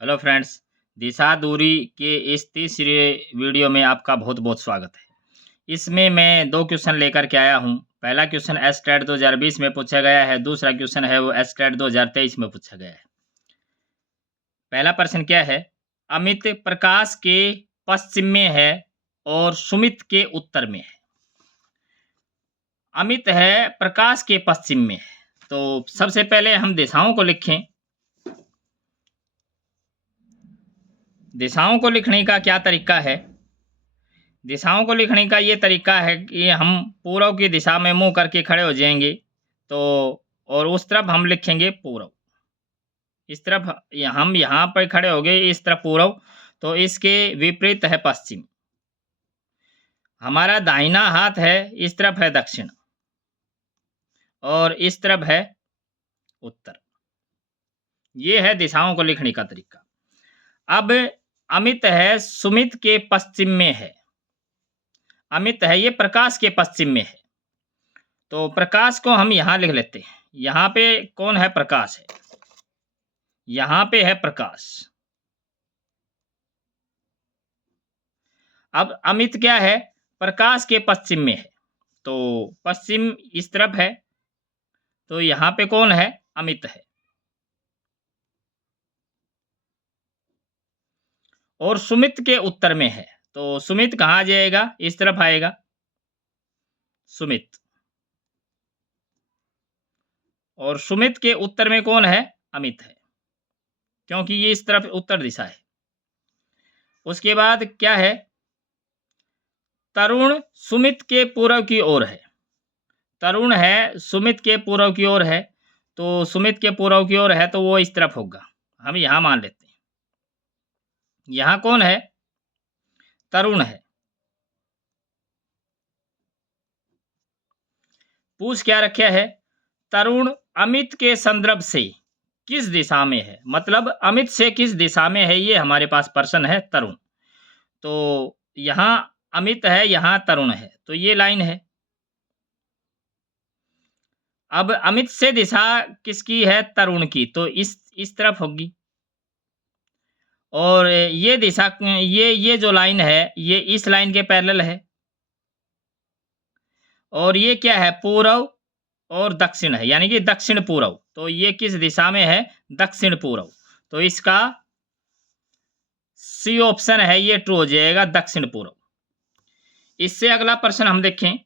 Hello friends. दिशा दूरी के इस तीसरे वीडियो में आपका बहुत बहुत स्वागत है। इसमें मैं दो क्वेश्चन लेकर के आया हूं। पहला क्वेश्चन एसटेट 2020 में पूछा गया है, दूसरा क्वेश्चन है वो एसटेट 2023 में पूछा गया है। पहला प्रश्न क्या है? अमित प्रकाश के पश्चिम में है और सुमित के उत्तर में है। अमित है प्रकाश के पश्चिम में है, तो सबसे पहले हम दिशाओं को लिखें। दिशाओं को लिखने का क्या तरीका है? दिशाओं को लिखने का ये तरीका है कि हम पूर्व की दिशा में मुंह करके खड़े हो जाएंगे, तो और उस तरफ हम लिखेंगे पूर्व। इस तरफ हम यहाँ पर खड़े हो गए, इस तरफ पूर्व, तो इसके विपरीत है पश्चिम। हमारा दाहिना हाथ है, इस तरफ है दक्षिण और इस तरफ है उत्तर। ये है दिशाओं को लिखने का तरीका। अब अमित है सुमित के पश्चिम में है। अमित है ये प्रकाश के पश्चिम में है, तो प्रकाश को हम यहां लिख लेते हैं। यहां पे कौन है? प्रकाश है। यहां पे है प्रकाश। अब अमित क्या है? प्रकाश के पश्चिम में है, तो पश्चिम इस तरफ है, तो यहां पे कौन है? अमित है। और सुमित के उत्तर में है, तो सुमित कहाँ जाएगा? इस तरफ आएगा सुमित। और सुमित के उत्तर में कौन है? अमित है, क्योंकि ये इस तरफ उत्तर दिशा है। उसके बाद क्या है? तरुण सुमित के पूर्व की ओर है। तरुण है सुमित के पूर्व की ओर है, तो सुमित के पूर्व की ओर है तो वो इस तरफ होगा। हम यहां मान लेते हैं। यहां कौन है? तरुण है। पूछ क्या रखा है? तरुण अमित के संदर्भ से किस दिशा में है? मतलब अमित से किस दिशा में है, ये हमारे पास प्रश्न है। तरुण, तो यहां अमित है, यहां तरुण है, तो ये लाइन है। अब अमित से दिशा किसकी है? तरुण की, तो इस तरफ होगी। और ये दिशा, ये जो लाइन है, ये इस लाइन के पैरेलल है। और ये क्या है? पूर्व और दक्षिण है, यानी कि दक्षिण पूर्व। तो ये किस दिशा में है? दक्षिण पूर्व। तो इसका सी ऑप्शन है, ये ट्रू हो जाएगा, दक्षिण पूर्व। इससे अगला प्रश्न हम देखें।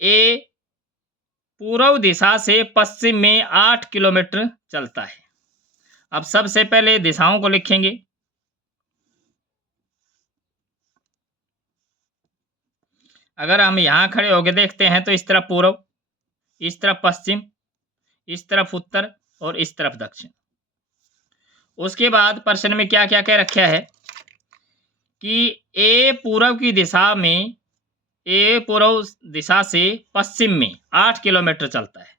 ए पूर्व दिशा से पश्चिम में 8 किलोमीटर चलता है। अब सबसे पहले दिशाओं को लिखेंगे। अगर हम यहां खड़े होकर देखते हैं तो इस तरफ पूर्व, इस तरफ पश्चिम, इस तरफ उत्तर और इस तरफ दक्षिण। उसके बाद प्रश्न में क्या क्या कह रखा है कि ए पूर्व की दिशा में, ए पूर्व दिशा से पश्चिम में 8 किलोमीटर चलता है।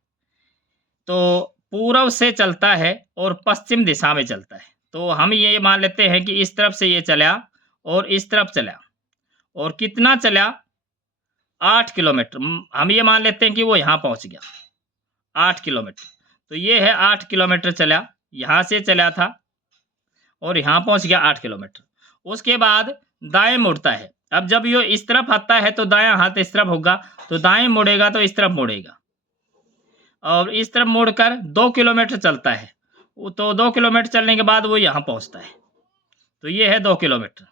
तो पूर्व से चलता है और पश्चिम दिशा में चलता है, तो हम ये मान लेते हैं कि इस तरफ से ये चला और इस तरफ चला। और कितना चला? 8 किलोमीटर। हम ये मान लेते हैं कि वो यहाँ पहुँच गया 8 किलोमीटर। तो ये है 8 किलोमीटर चला, यहाँ से चला था और यहाँ पहुँच गया 8 किलोमीटर। उसके बाद दाएं मुड़ता है। अब जब ये इस तरफ आता है तो दायां हाथ इस तरफ होगा, तो दाएं मुड़ेगा तो इस तरफ मुड़ेगा और इस तरफ मुड़कर 2 किलोमीटर चलता है। तो 2 किलोमीटर चलने के बाद वो यहाँ पहुँचता है, तो ये है 2 किलोमीटर।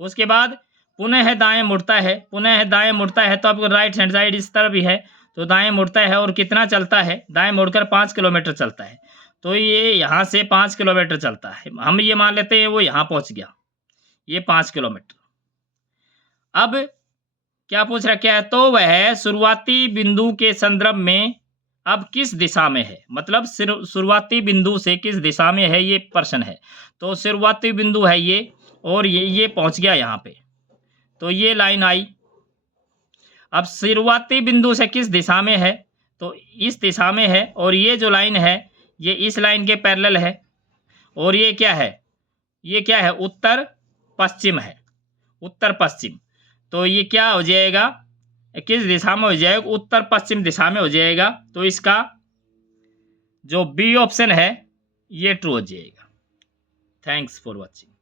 उसके बाद पुनः दाएं मुड़ता है, पुनः दाएं मुड़ता है, तो अब राइट हैंड साइड इस तरफ भी है, तो दाएं मुड़ता है और कितना चलता है? दाएं मुड़कर 5 किलोमीटर चलता है। तो ये यहाँ से 5 किलोमीटर चलता है। हम ये मान लेते हैं वो यहाँ पहुँच गया, ये 5 किलोमीटर। अब क्या पूछ रखा है? तो वह शुरुआती बिंदु के संदर्भ में अब किस दिशा में है? मतलब शुरुआती बिंदु से किस दिशा में है, ये प्रश्न है। तो शुरुआती बिंदु है ये, और ये पहुंच गया यहाँ पे, तो ये लाइन आई। अब शुरुआती बिंदु से किस दिशा में है? तो इस दिशा में है, और ये जो लाइन है ये इस लाइन के पैरेलल है। और ये क्या है? ये क्या है? उत्तर पश्चिम है, उत्तर पश्चिम। तो ये क्या हो जाएगा? किस दिशा में हो जाएगा? उत्तर पश्चिम दिशा में हो जाएगा। तो इसका जो बी ऑप्शन है ये ट्रू हो जाएगा। Thanks for watching.